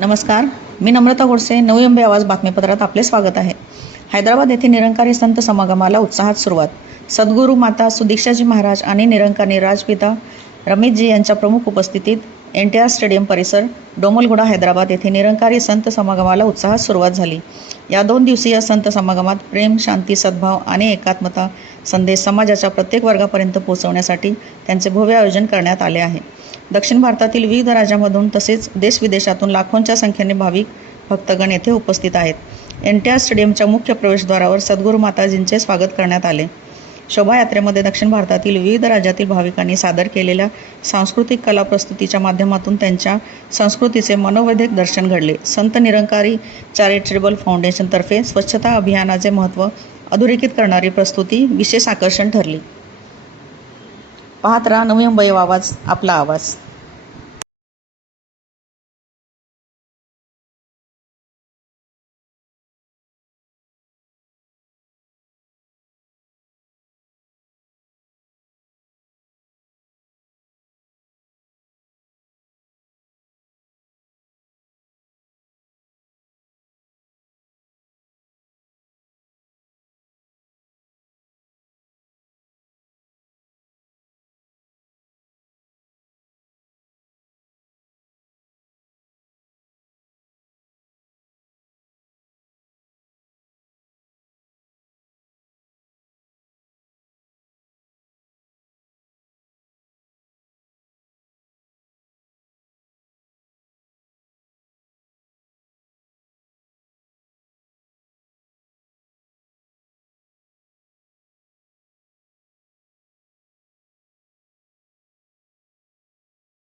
नमस्कार, मी नम्रता गोडसे. नवी मुंबई आवाज बातमीपत्रात आपले स्वागत आहे. हैदराबाद येथे निरंकारी संत समागमाला उत्साहात सुरुवात. सद्गुरू माता सुदीक्षाजी महाराज आणि निरंकारी राजपिता रमेशजी यांच्या प्रमुख उपस्थितीत NTR स्टेडियम परिसर, डोमलगुडा, हैदराबाद येथे निरंकारी संत समागमाला उत्साहात सुरुवात झाली. या 2 दिवसीय संत समागमात प्रेम, शांती, सद्भाव आणि एकात्मता संदेश समाजाच्या प्रत्येक वर्गापर्यंत पोहोचवण्यासाठी त्यांचे भव्य आयोजन करण्यात आले आहे. दक्षिण भारतातील विविध राज्यांमधून तसेच देशविदेशातून लाखोंच्या संख्येने भाविक भक्तगण येथे उपस्थित आहेत. NTR स्टेडियमच्या मुख्य प्रवेशद्वारावर सद्गुरू माताजींचे स्वागत करण्यात आले. शोभायात्रेमध्ये दक्षिण भारतातील विविध राज्यातील भाविकांनी सादर केलेल्या सांस्कृतिक कला प्रस्तुतीच्या माध्यमातून त्यांच्या संस्कृतीचे मनोवेधक दर्शन घडले. संत निरंकारी चॅरिटेबल फाउंडेशनतर्फे स्वच्छता अभियानाचे महत्त्व अधोरेखित करणारी प्रस्तुती विशेष आकर्षण ठरली. पाहत राहा नवी मुंबई आवाज, आपला आवाज.